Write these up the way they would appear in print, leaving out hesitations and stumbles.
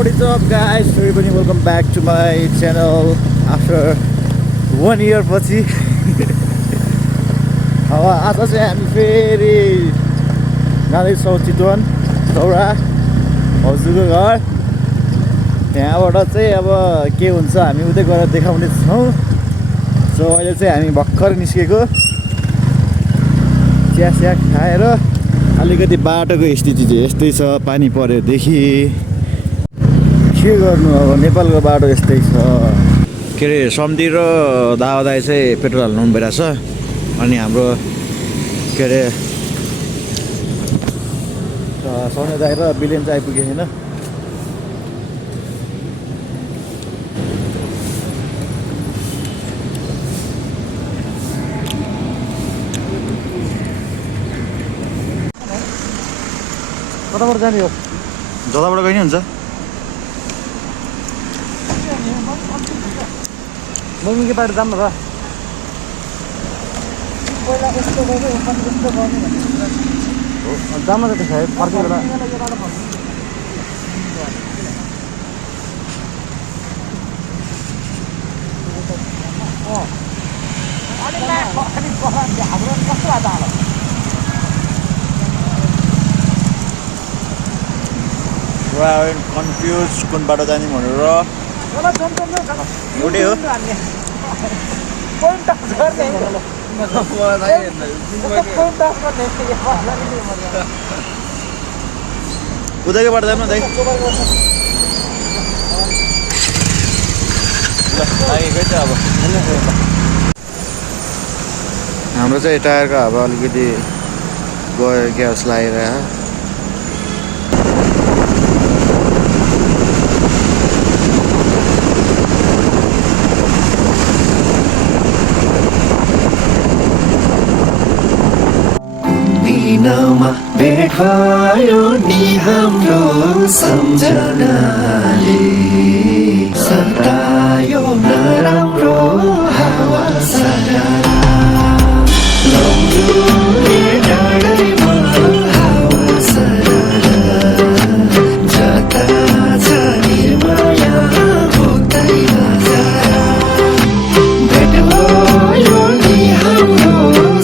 What is up guys, everybody welcome back to my channel after 1 year पछि अब आज चाहिँ हामी फेरि जाँदैछौँ चितवन दौरा हजुरको घर। त्यहाँबाट चाहिँ अब के हुन्छ हामी उतै गएर देखाउने छौँ। सो अहिले चाहिँ हामी भर्खर निस्केको, चिया खाएर अलिकति बाटोको स्थिति चाहिँ यस्तै छ। पानी परेदेखि के गर्नु, अब नेपालको बाटो यस्तै छ। के अरे सम्धी र दावादाई चाहिँ पेट्रोल हाल्नु भइरहेछ अनि हाम्रो के अरे सौर्य दाई र बिलियन चाहिँ आइपुगेको छैन। कताबाट जाने हो? जताबाट गए नि हुन्छ। मम्मीको बाटो जाऊँ न त। जाऊँ न त सायद फर्केर बेला। कन्फ्युज कुन बाटो जाने भनेर एउटै हो। उतैको बाटो जाऊँ न दाइ। लागेकै छ अब। हाम्रो चाहिँ टायरको हावा अलिकति गयो क्या जस्तो लागिरहेको। दिनमा भेट भयो नि हाम्रो सम्झनाले, सतायो नराम्रो हावा सारा लम्बुले डाँडैमा हावा सारा जता छ निर्माया भोक्दै नजारा। भेट भयो नि हाम्रो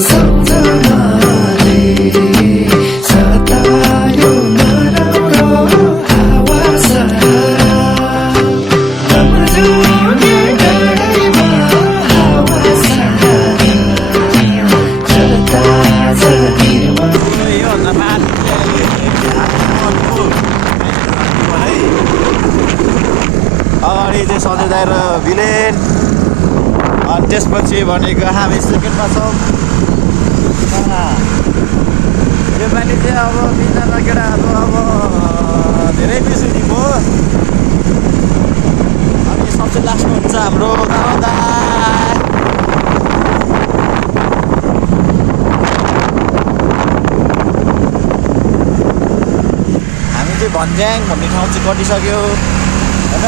सम्झनाले, सतायो नराम्रो हावा सारा लम्बुले डाँडैमा हावा सारा जता छ निर्माया। अगाडि चाहिँ सञ्जय दाइ र बिलेन, अनि त्यसपछि भनेको हामी सेकेन्डमा छौँ। योपालि चाहिँ अब तिनजना केटाहरू अब धेरै बेसी नि भयो। अनि सबसे लास्टमा हुन्छ हाम्रो दाइ। हामी चाहिँ भन्ज्याङ भन्ने ठाउँ चाहिँ कटिसक्यो होइन।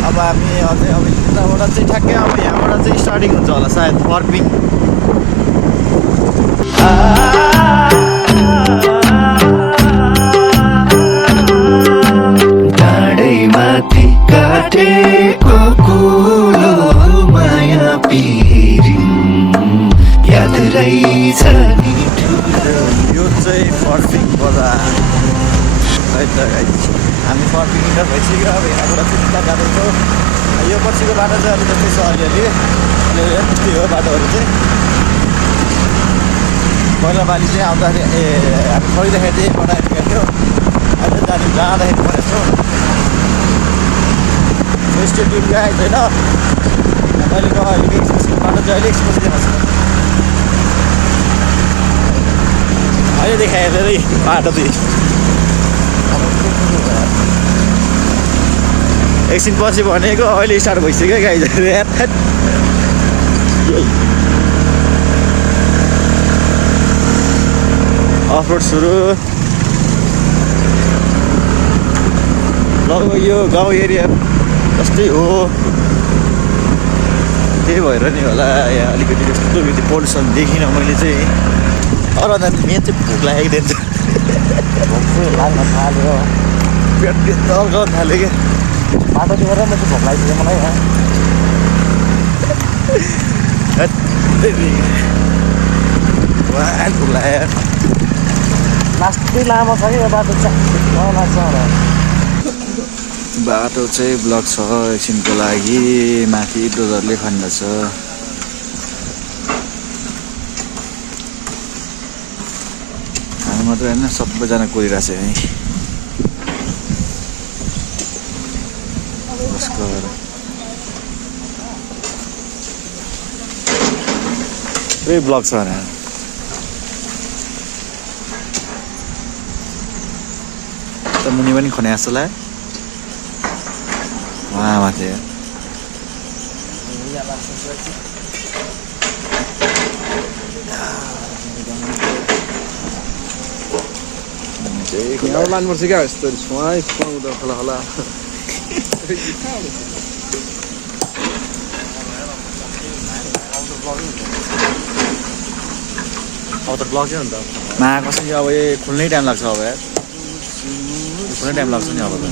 अब हामी अझै अब यताबाट चाहिँ ठ्याक्कै अब यहाँबाट चाहिँ स्टार्टिङ हुन्छ होला सायद फर्पिङ। डाँडैमाथि काटेको कुलो माया पिरिम याद रहेछ नि ठुलो। यो चाहिँ फर्पिङ बजार है त गाइस। हामी फर्पिङ इन्टर भइसक्यो। अब यहाँबाट चाहिँ उता जाँदैछौँ। यो पछिको बाटो चाहिँ अब जस्तै छ अलिअलि त्यस्तै हो बाटोहरू चाहिँ। पहिला पालि चाहिँ आउँदाखेरि हामी खरिँदाखेरि चाहिँ बनाइदिएको थियो। अहिले जाँदाखेरि भनेको स्टेट ट्युबको आएको छैन। अहिलेको एक्सप्रेसको बाटो चाहिँ अहिले एक्सप्रेस देखाएको छ। अहिले देखायो धेरै बाटो चाहिँ। एकछिन पछि भनेको अहिले स्टार्ट भइसक्यो गाइज। अफरोड सुरु। लगभग यो गाउँ एरिया जस्तै हो, त्यही भएर नि होला यहाँ अलिकति त्यस्तो बित्ति पोल्युसन देखिनँ मैले चाहिँ। अरू मेन चाहिँ भोक लागेको दिन्छ। भोक चाहिँ लाग्न थाल्यो। पेट तर्काउन थाल्यो क्या बाटो देखेर म चाहिँ भोक लाग्यो मलाई लाग्यो लास्टै लामो छ कि यो बाटो चाहिँ लाग्छ होला बाटो चाहिँ ब्लक छ एकछिनको लागि माथि डोजरले खन्दैछ हामी मात्रै होइन सबैजना कुदिरहेको छ यहीँ पुरै ब्लक छ भने त मुनि पनि खने जस्तो लाग्यो वहाँ माथि यहाँ लानुपर्छ क्या यस्तो सुहाइ सुहाउँदो खोला खोला अब त ब्लकै हो नि त मा कसरी अब यो खुल्नै टाइम लाग्छ अब यार खुल्नै टाइम लाग्छ नि अब त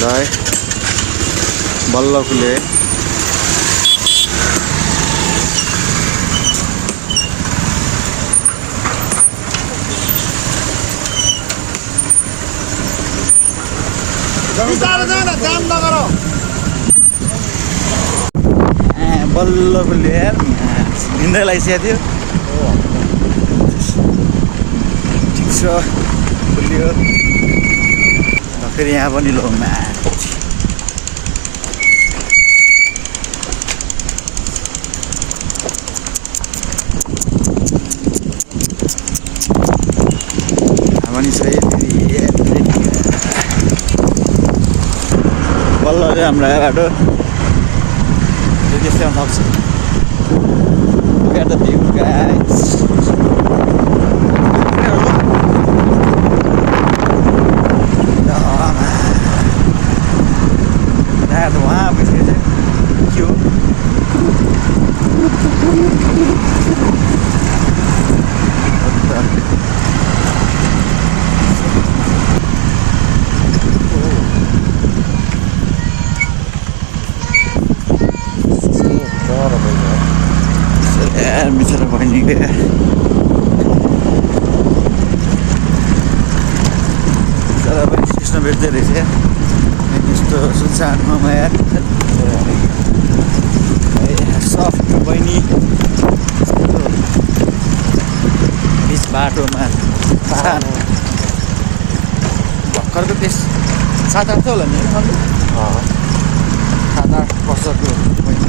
ल है बल्ल खुले बल्ल खुल्यो यार निन्द्रा लागिसकेको थियो ठिक छ खुल्यो फेरि यहाँ पनि लो पनि छ बल्ल चाहिँ हाम्रो बाटो त्यस्तै आउन सक्छ Look at the view, guys. वहाँ पछि चाहिँ के हो यार मित्र बहिनी गयो तर पनि कृष्ण भेट्दै रहेछ यस्तो सुनसान ठाउँमा यार सफ्ट बहिनी बिच बाटोमा भर्खरको त्यस 7-8 होला नि 7-8 वर्षको बहिनी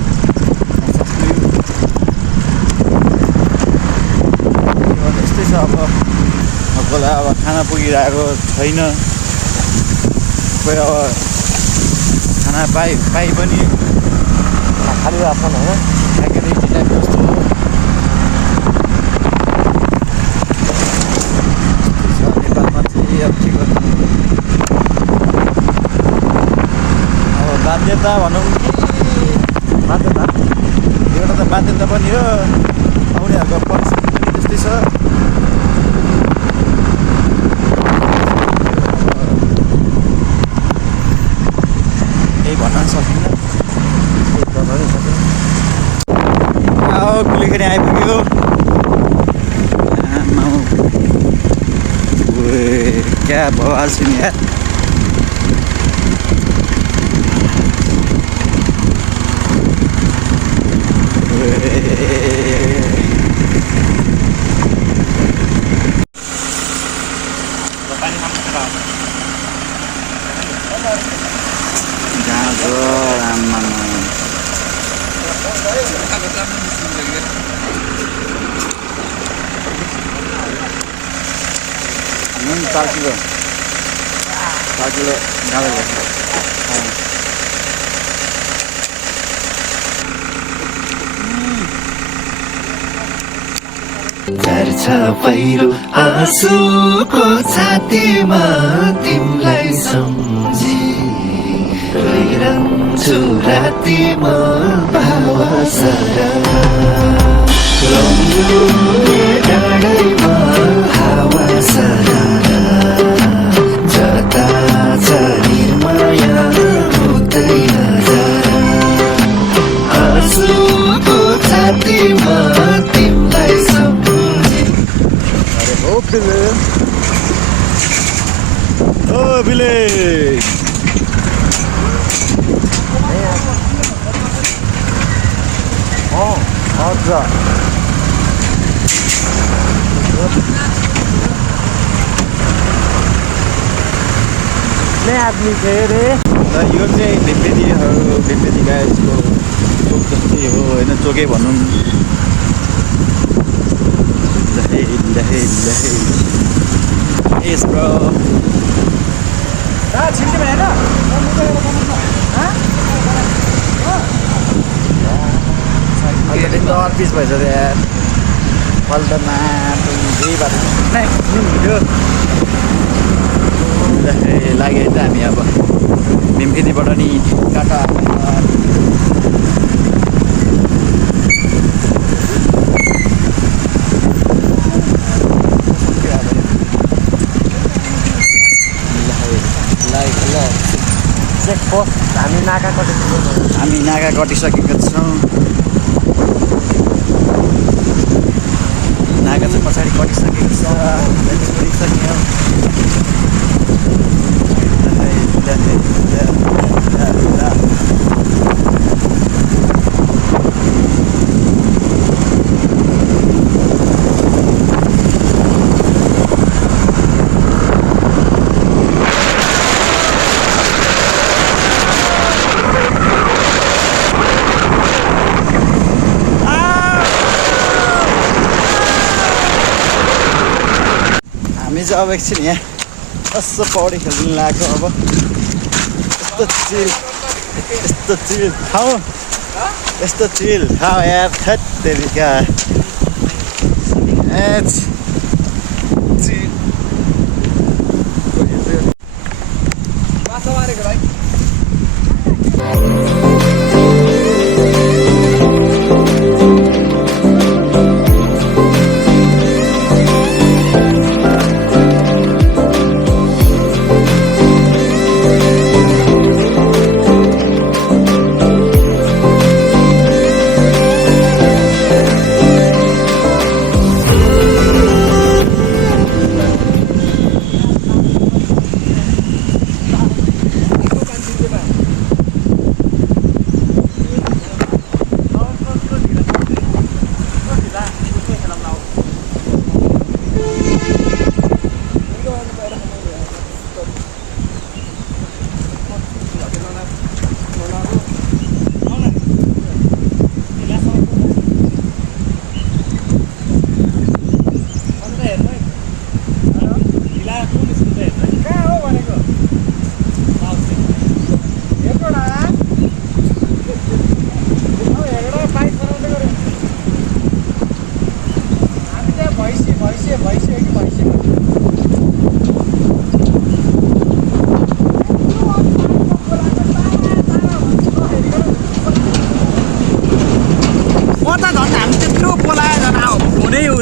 यस्तै छ अब कसलाई अब खाना पुगिरहेको छैन कोही अब खाना पाइ पनि खाली राख्छन् होइन एक्टिभिटी टाइप जस्तो हो नेपालमा चाहिँ अब के गर्नु अब बाध्यता भनौँ कि बाध्यता एउटा त बाध्यता पनि हो उनीहरूको परिस्थिति पनि त्यस्तै छ केही भन्न सकिन्न कुलेखेरी आइपुग्यो क्या बवाल छ नि यार चार किलो गाजर झर्छ पहिरो आँसुको छातीमा तिमलाई सम्झी रोइरहन्छु रातिमा भावसरा रम्बुले डाँडैमा हावा सरारा जता छ निर्माया हुँदैन जरा आँसुको छातीमा तिमलाई सम्झी ओ बिले ओ बिले हजुर आदमी थियो रे र यो चाहिँ ढिम्पेदी गाईको चोक जस्तै हो होइन चोकै भनौँ यस ब्रो छिन्टी भएन पिस भएछ रे यार पल्टमा केही बाटो लाग्यो त हामी अब भीमखेतीबाट नि काटा चेकपोस्ट हामी नाका कटिसकेका छौँ नाका चाहिँ पछाडि कटिसकेको छ पुगिसक्यो हामी चाहिँ अब एकछिन यहाँ कस्तो पौडी खेल्नु लाग्यो अब यस्तो चिल ठाउँ यार थेट तेरिका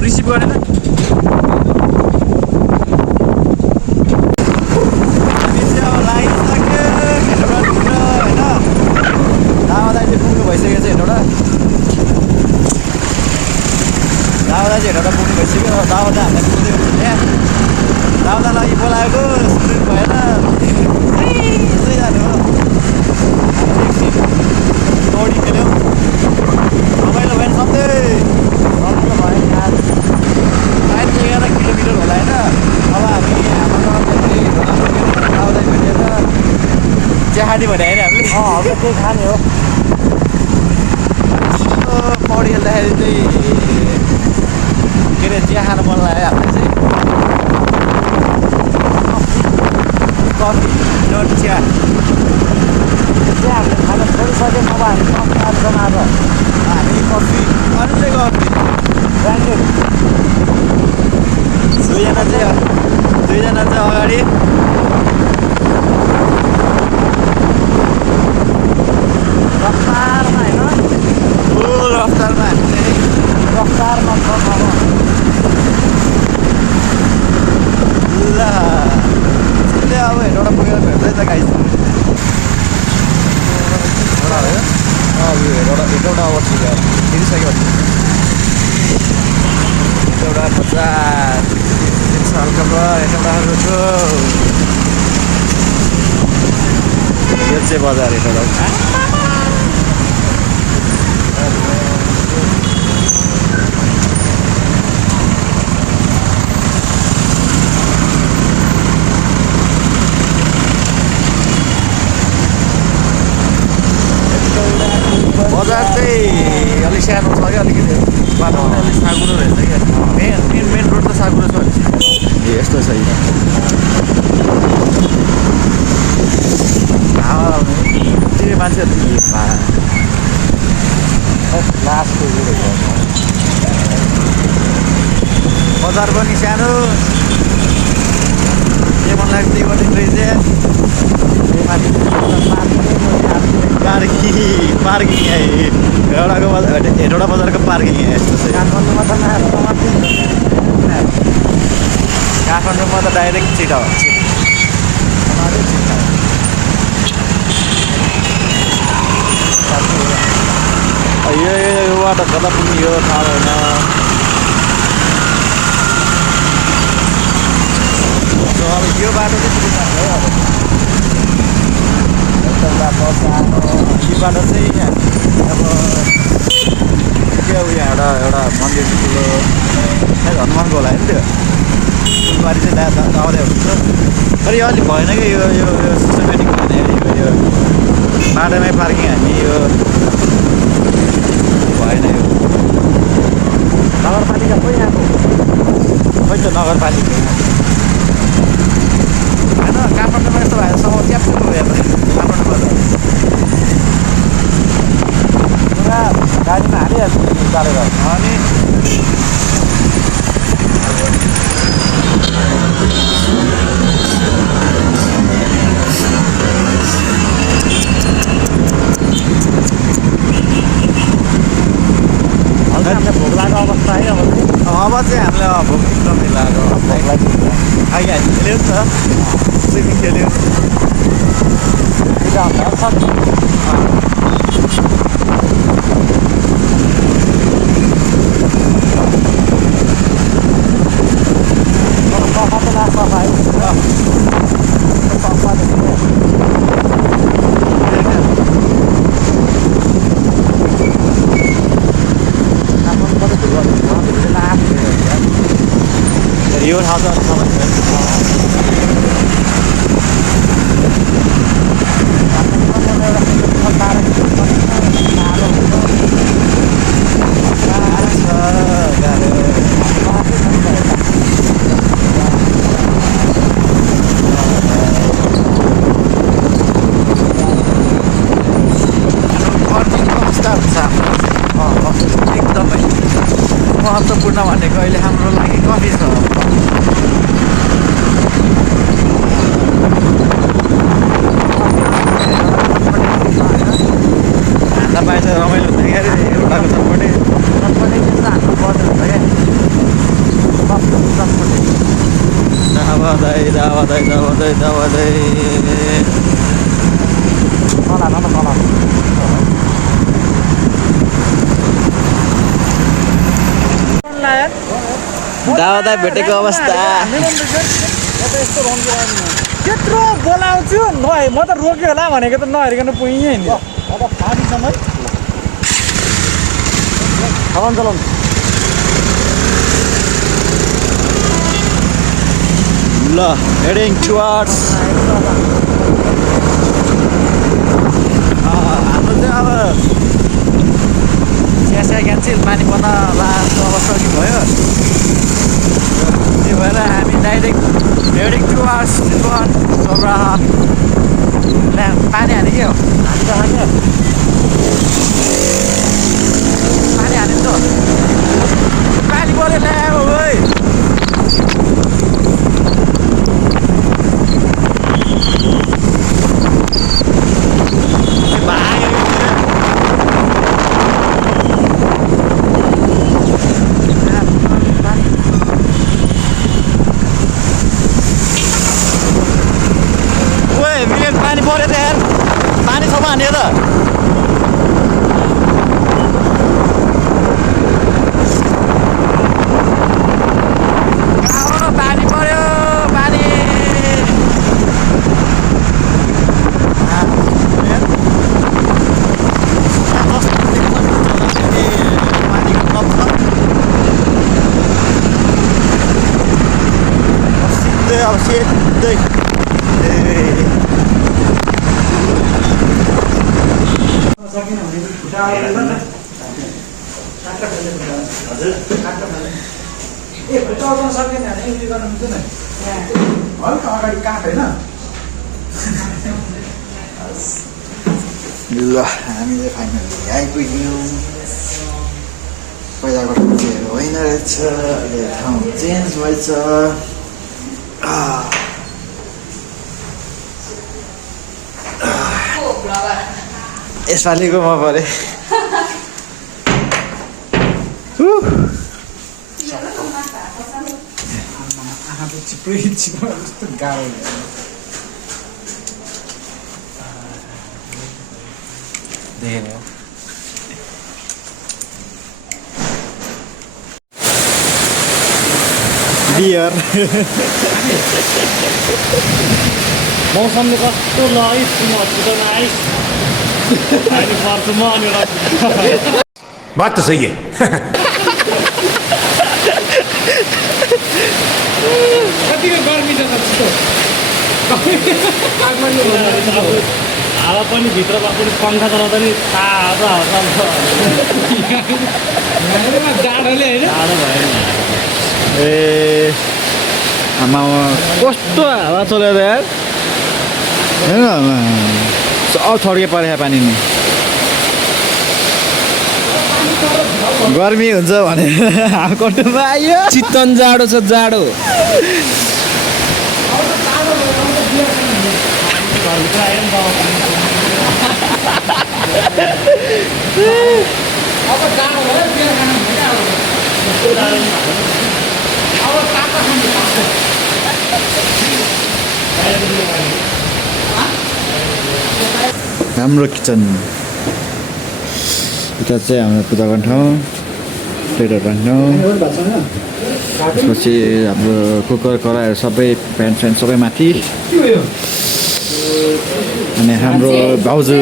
रिसिभ गरेन दाउदा चाहिँ हेरेर पुग्नु भइसक्यो दाउदा हामीलाई पुग्दै हुनुहुन्छ यहाँ दाउदा लागि बोलाएको सुन्नु भएन यसै जानु हो एकछिन पौडी खेल्यौँ रमाइलो भएन सधैँ रमाइलो भयो यार सायद 11 किलोमिटर होला होइन अब हामी हाम्रो दाउदा भेटेर चिया खाने भने होइन हामीले त्यही खाने हो पौडी खेल्दाखेरि चाहिँ के अरे चिया खानु मन लाग्यो हामीलाई चाहिँ कफी नट चिया हामीले खाना छोडिसक्यौँ अब हामी कफी खान्छौँ आज हामी कफी अन्य कफी ब्रान्डेड दुईजना चाहिँ अगाडि रफ्तारमा होइन फुल रफ्तारमा हामी चाहिँ रफ्तारमा छ अब ल छिट्टै अब हेटौँडा पुगेर भेट्दै त गाइस हेटौँडा अब पुगेर तिरिसक्यो हेटौँडा 50 सालको भयो हेटौँडाहरू छ यो चाहिँ बजार हेटौँडा बजार चाहिँ अलिक सानो छ क्या अलिकति बाटो पनि अलिक साँगुरो रहेछ क्या मेन रोड त साँगुरो छ ए यस्तो छ त्यो मान्छेहरू लास्टको बजार पनि सानो के मन लाग्छ त्यही गरिदिनु रहेछ पार्किङ हेटौँडाको बजार हेटौँडा बजारको पार्किङ यस्तो छ काठमाडौँमा त डाइरेक्ट छिटो यो बाटो कता पुग्ने हो थाहा भएन अब यो बाटो चाहिँ पुग्नु है अब यो बाटो चाहिँ अब के उयो एउटा मन्दिर ठुलो सायद हनुमानको होला होइन त्यो फुलबारी चाहिँ आउँदै हुन्छ तर यो अलिक भएन कि यो सिस्टमेटिक भएन यो बाटोमै पार्किङ हामी यो भएन यो नगरपालिका पो यहाँको खै त नगरपालिका होइन काठमाडौँमा यस्तो भएर समूह क्या पुग्नु या त काठमाडौँमा त पुरा गाडीमा हालिहाल्छ उकालेर अनि भोक लागेको अवस्था है अब चाहिँ हामीलाई भोक एकदमै लाग्यो भोक अघि हामी खेल्यौँ नि त स्विमिङ खेल्यौँ यो ठाउँ चाहिँ अलिक समस्या एकदमै महत्त्वपूर्ण भनेको अहिले हाम्रो लागि कफी छ तपाईँ चाहिँ रमाइलो हुन्छ क्या अरे एउटाको चटपटे दावादै दावादा भेटेको अवस्था त्यत्रो बोलाउँछु नहे म त रोक्यो होला भनेको त नहेरिकन पुगेँ नि अब खालीसम्म चलाउनु ल हेडिङ टुवर्ड्स हाम्रो चाहिँ अब स्या क्यान्सिल पानी पर्न लास्ट अवस्था कि भयो त्यही भएर हामी डाइरेक्ट हेडिङ टुवर्ड्स सोब्राहन पानी हाने के हो हामी त ए चलाउन सक्दैन भने उयो गर्न मिल्दैन हल्का अगाडि काट होइन ल हामीले फाइनली आइपुग्यौँ पहिलाको ठाउँहरू होइन रहेछ अहिले ठाउँ चेन्ज भएछ यसपालिको म परे चिप्रै चिप्रो जस्तो गाह्रो देखेर बियर मौसमले कस्तो ल है हस्पिटल आइस अहिले पर्छु म अनि बात तो सही है कतिको गर्मी छ हावा पनि भित्रमा पनि पङ्खा चलाउँदा नि तातो हावा चल्छ जाडोले होइन तातो भएन ए आमा कस्तो हावा चलेर यार होइन सब छड्के परेको पानी नि गर्मी हुन्छ भने कटुमा आयो चितवन जाडो छ जाडो घरभित्र आयो नि अब जाडो भयो बियर खानु अब तातो हाम्रो किचन उता चाहिँ हाम्रो पूजा गर्ने ठाउँ प्लेटहरू राख्ने ठाउँ त्यसपछि हाम्रो कुकर कराईहरू सबै प्यान्ट फ्यान सबै माथि अनि हाम्रो भाउजू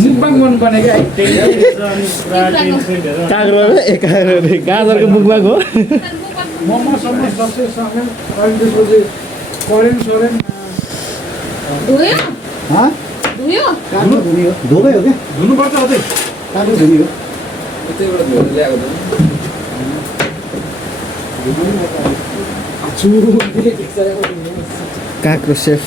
मुखबाङ गर्नु पर्ने क्या गाजरको मुखबाङ हो मोमोसम्म सबै सँगै अनि त्यसपछि करेन सोरेन धोबै हो क्या धुनुपर्छ अझै काठो धुनी हो काँक्रो सेफ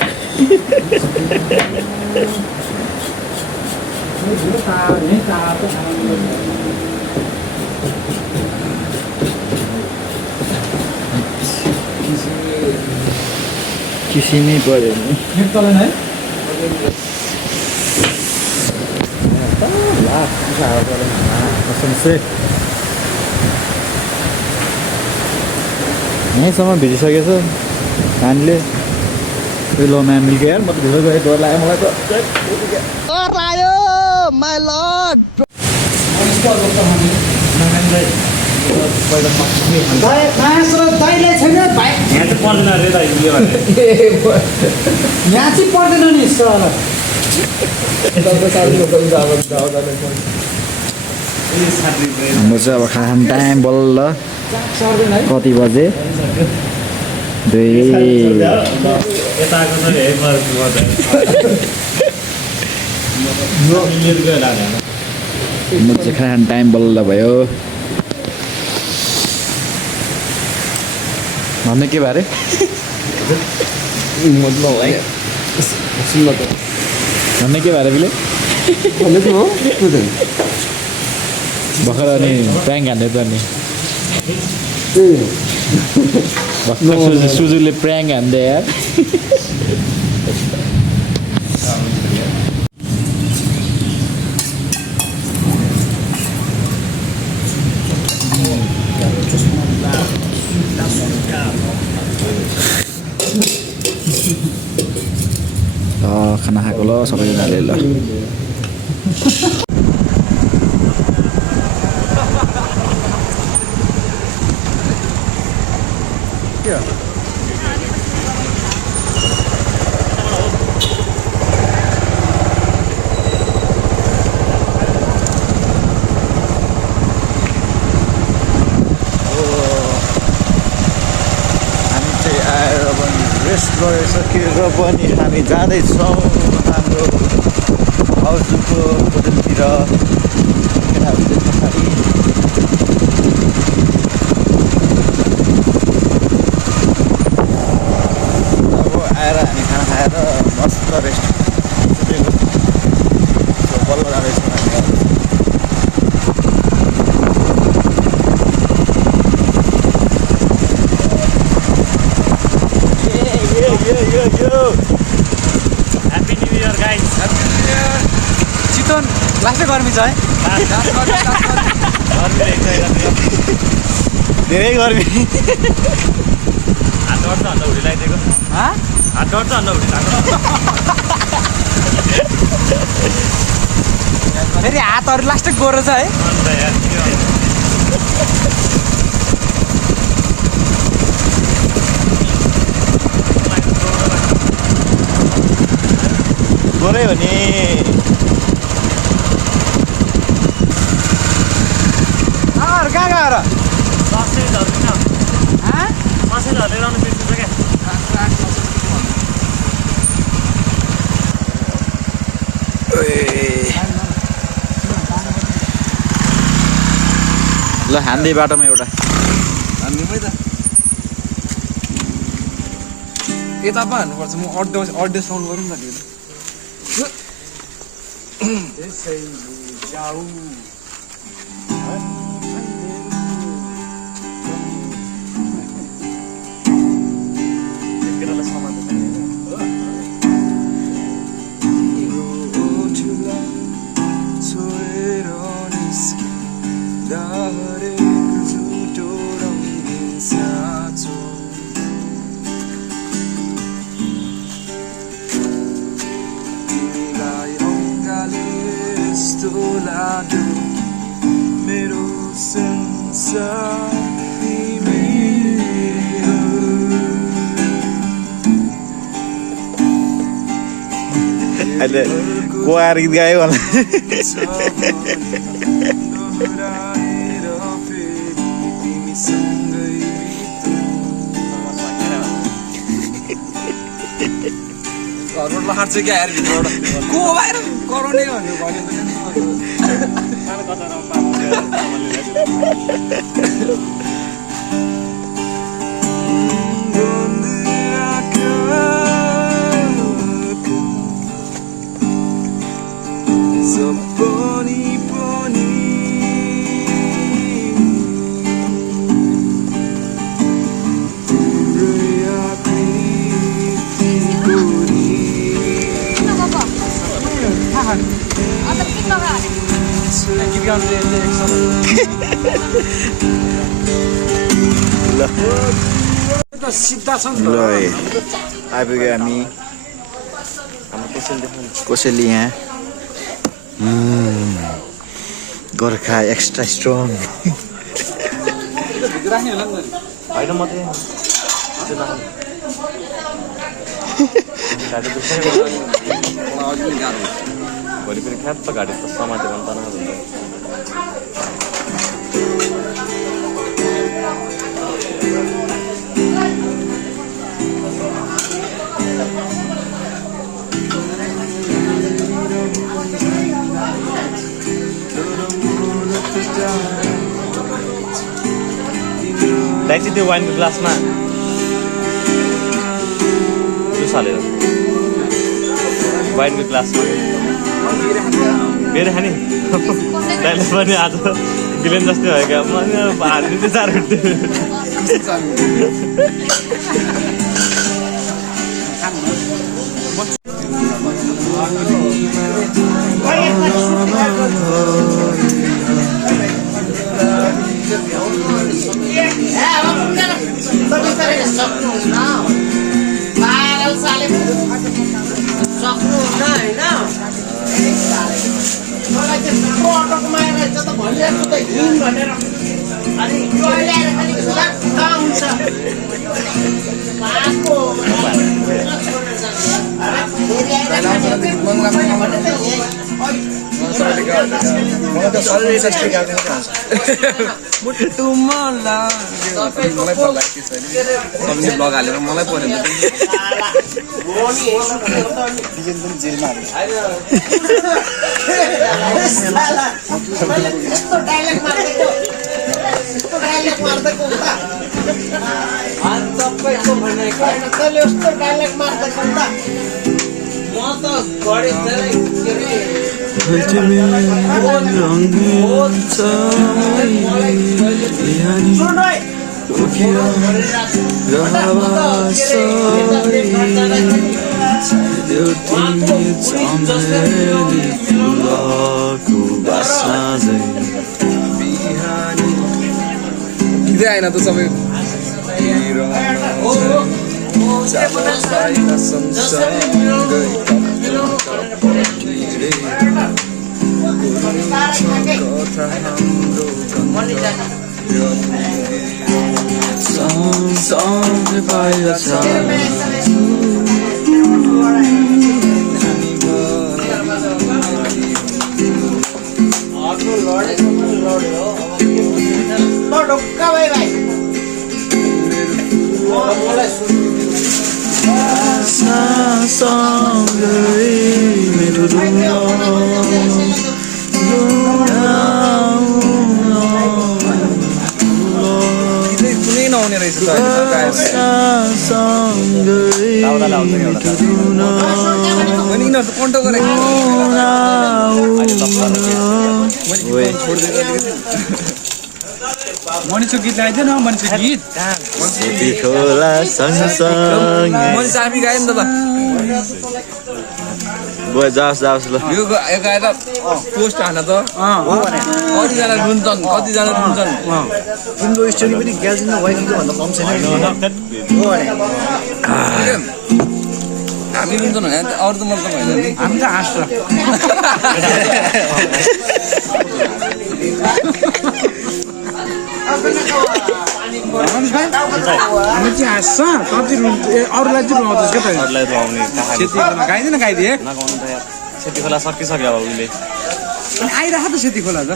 किसिमै पऱ्यो नि चलेन है यहीँसम्म भिजिसकेछ कानले लो म्याम मिल्क्यो यार म त भित्र गएँ डर लाग्यो मलाई यहाँ चाहिँ पर्दैन अरे त यहाँ चाहिँ पर्दैन नि सर हाम्रो चाहिँ अब खाना टाइम बल्ल सर्दैन है कति बजे 2 यताको छ है म चाहिँ खाना टाइम बल्ल भयो भन्ने के बारे भन्ने के बारे बिले भर्खर अनि प्याङ हान्दै त नि भर्खर सुजुले प्याङ हान्दै यार खाना खाएको ल सबैजनाले ल रेस्ट गरिसकेर पनि हामी जाँदैछौँ हाम्रो भाउजूको भोजनतिर आएर हामी खाना खाएर मस्त रेस्ट सुतेको बल्ल जाँदैछौँ हामी अब। Happy New Year, guys. Chitwan लास्टै गर्मी छ है गर्मी रहेछ धेरै गर्मी हात डढ्छ भन्दा हुडी लगाइदिएको हात डढ्छ भन्दा हुडी लगाएको फेरि हातहरू लास्टै गोरो छ है अन्त यार के गर्नु? गोरै हो नि कहाँ गएर ससेजहरू किन ससेजहरू लिएर आउनु बिर्सिन्छ क्या ल हान्दी बाटोमा एउटा हामीमै त यता पो हान्नुपर्छ म अड्डे साउन्ड गरौँ न मेरो संसार तिमी हो अहिले को आएर गीत गायो होला दोहोऱ्याएर फेरि तिमीसँगै घरबाट लखाट चाहिँ क्या आएर भित्रबाट को आएर कराउने भन्यो भन्यो गीत गाउनु सिद्धा छ नि ल आइपुग्यो हामी कोसेली यहाँ गोर्खा एक्स्ट्रा स्ट्रङ राख्ने होला नि होइन म चाहिँ भोलि फेरि ख्याप्प घाँटी त समातेर अन्त नभन्छ दाइ चाहिँ त्यो वाइनको ग्लासमा जुस हालेर वाइनको ग्लासमा फेरि खाने दाइले पनि आज बिलेन जस्तै भयो क्या मैले हालिदिन्थेँ 4 मिनट मलाई त शरीर जस्तै गाएको मात्रै आउँछ मुटुमा लाग्यो मलाई भल लाग्यो त्यसरी ब्लग हालेर मलाई पर्यो डिजाइन पनि जेलमा हाल्छ यस्तो डायलग मार्दैको उता तपाईँको भनेको तैँले यस्तो डायलग मार्दैको उता म त गढी धेरै के हिँड्दै आएन त सबै ढुक्का भाइ भाइ कुनै नहुने रहेछ यिनीहरू त कन्ट्रोल गरेको मनिसको गीत लगाइदियो न मनिसको गीत खोला सँगसँगै मैले चाबी गाएँ नि त गयो जाओस् ल यो गाएर पोस्ट हान त कतिजना रुन्छन् कतिजना रुन्छन् तिम्रो स्टोरी पनि ग्याजिङ वाइफीको भन्दा कम छैन हामी रुन्छन् भने अरू त मतलब होइन नि हामी त हाँस्छ हामी चाहिँ हाँस्छ त चाहिँ अरूलाई चाहिँ रुवाउँछस् क्या त अरूलाई रुवाउने गाइदिएन गाइदिए नगाउनु त यार सेती खोला सकिसक्यो अब उसले अनि आइरह त सेती खोला त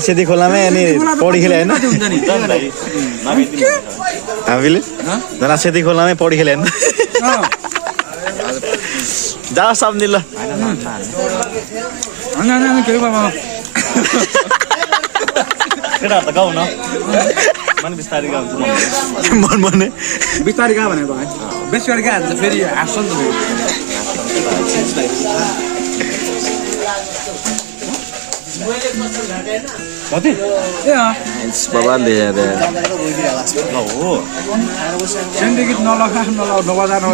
सेती खोलामै अनि पौडी खेले होइन हामीले जना सेती खोलामै पौडी खेले होइन जाओस् सम्झि ल केटाहरू त गाउँ न मन बिस्तारै गाउँछु मन पर्ने बिस्तारै गा भनेको बेसी गरी गा हाल्छ फेरि हाँस्छ नि त कति ए बबाले हो सेन्डिकेट नलगा नबजानु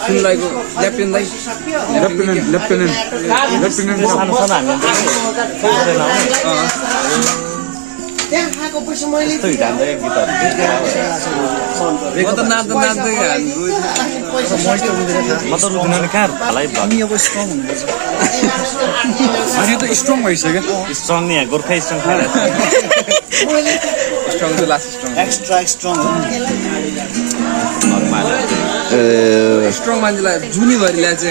सुनलाईको लेफ्टेनेन्ट सानो सानो हामी त्यहाँ खाएको पैसा मैले त्यस्तै जान्छ गीतहरू म त नाच्दै नाच्दै म त रुच्दैन नि कहाँ हालै अब स्ट्रङ हुनुपर्छ अनि त स्ट्रङ भइसक्यो स्ट्रङ नि गोर्खा स्ट्रङ खाएर strong to last strong extra strong strong मान्छेलाई जुनीभरि ल्याएछ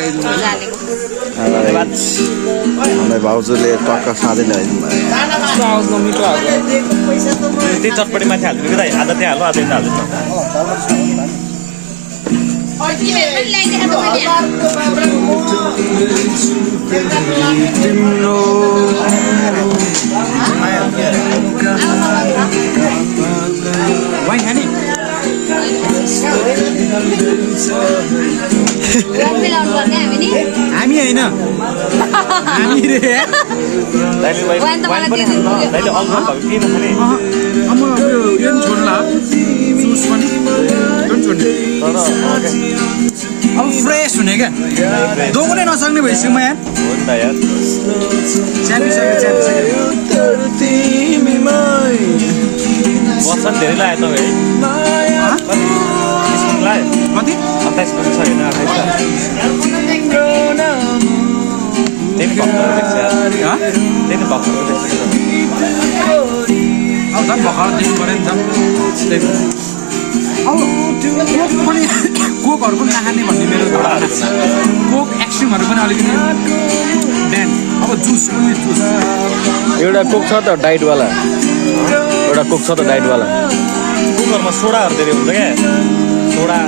हामीलाई भाउजूले टक्क साँधै ल्याइदिनु भयो त्यही चटपटी माथि हालिदिनु कि दाइ आधा त्यहाँ हाल्नु आधा यता हाल्नु वाइन खाने हामी होइन हामी रे दाइले वाइन पनि हाल्नु दाइले अल्कोहल भएको केही नखाने अब यो पनि छोड्नु जुस पनि छोड्ने अब फ्रेस हुने क्या दोग्नै नसक्ने भइसक्यो म यहाँ हो नि त यार च्यापिसक्यो बस्छ नि धेरै लाग्यो तपाईँ है कति 28 पनि छ होइन 28 त्यही भक्तहरू देख्छ यार त्यही भक्तहरू देख्छ अब झन् भर्खर दिनु पऱ्यो नि त कोक पनि कोकहरू पनि नखाने भन्ने मेरो एउटा कोक एक्सट्रिमहरू पनि अलिकति ड्यान्स अब जुस पनि जुस एउटा कोक छ त डाइटवाला एउटा कोक छ त डाइटवाला कुकरमा सोडाहरू धेरै हुन्छ क्या सोडा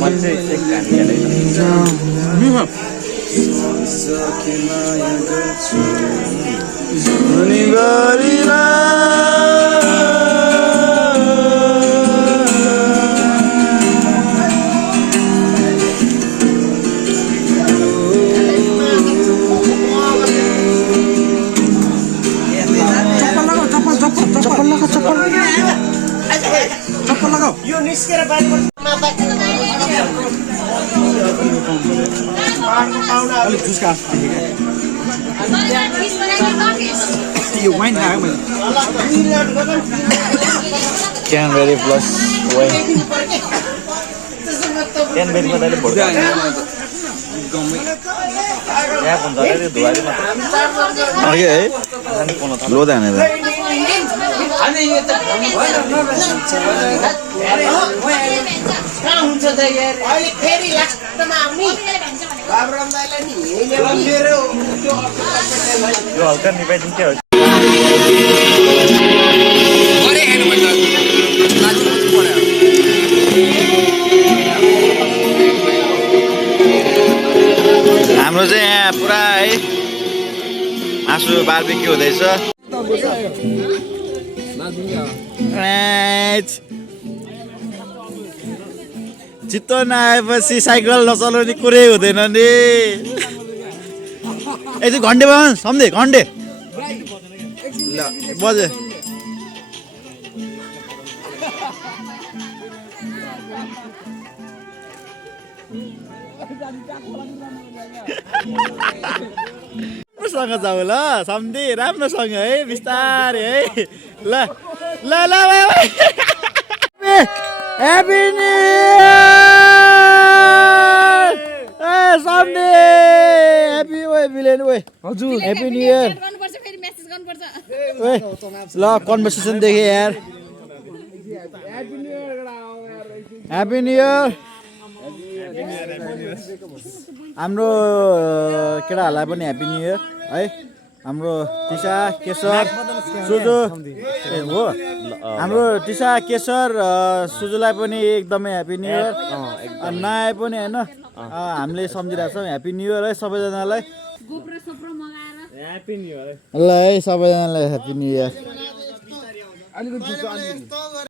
मान्छे एक घाँटी चप्पल लगाऊ यो निस्केर बाहिर अलिक जुसका यो वाइन खायो मैले क्यानबेरी प्लस वाइन क्यानबेरीमा त अलिक भोड्का यहाँ हुन्छ अरे त्यो धुवारी मात्र अघि है लोदा हानेर कहाँ हुन्छ त यार अहिले फेरि लास्टमा आउने बाबुराम दाइलाई नि मेरो यो हल्का निभाइदिन्छ क्या हाम्रो चाहिँ यहाँ पुरा है मासु बारबेक्यू हुँदैछ चित्तो नआएपछि साइकल नचलाउने कुरै हुँदैन नि यति घन्टे भयो सम्झे घन्टे ल बजे राम्रोसँग जाऊ ल सम्धि राम्रोसँग है बिस्तारै है ल ल ल ह्याप्पी न्यु इयर ए सम्धि ह्याप्पी ओए बिलेन ओए हजुर ह्याप्पी न्यु इयर गर्नुपर्छ फेरि मेसेज गर्नुपर्छ ओए ल कन्भर्सेसन देखे यार ह्याप्पी न्यु इयर हाम्रो केटाहरूलाई पनि ह्याप्पी न्यु इयर है हाम्रो टिसा केशर सुजु ए हो हाम्रो टिसा केशर सुजुलाई पनि एकदमै ह्याप्पी न्यु इयर नआए पनि होइन हामीले सम्झिरहेको छौँ ह्याप्पी न्यु इयर है सबैजनालाई ल है सबैजनालाई ह्याप्पी न्यु इयर